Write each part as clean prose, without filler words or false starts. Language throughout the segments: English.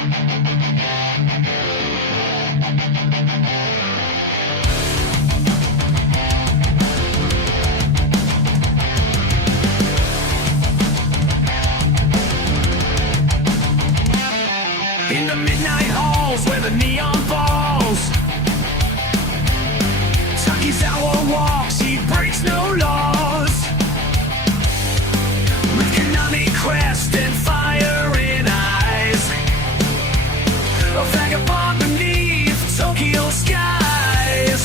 In the midnight halls where the neon falls, Takizawa walks, he breaks no laws. With Konami crest and fire in eyes, a vagabond beneath Tokyo skies.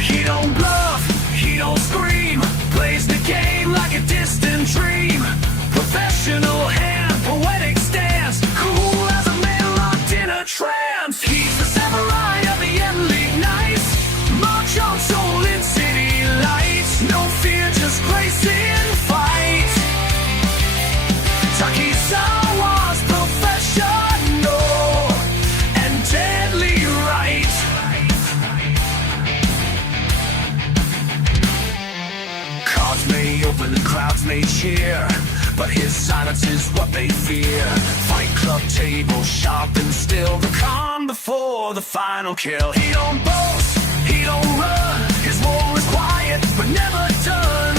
He don't bluff, he don't scream, plays the game like a distant dream. Professional hand, poetic stance, cool as a man locked in a trance. He's the samurai of the M League nights, march on soul in city lights. No fear, just grace in fight. Takizawa's professional and deadly right. Cards may open, the crowds may cheer, but his silence is what they fear. Fight club table, sharp and still, the calm before the final kill. He don't boast, he don't run, his war is quiet, but never done.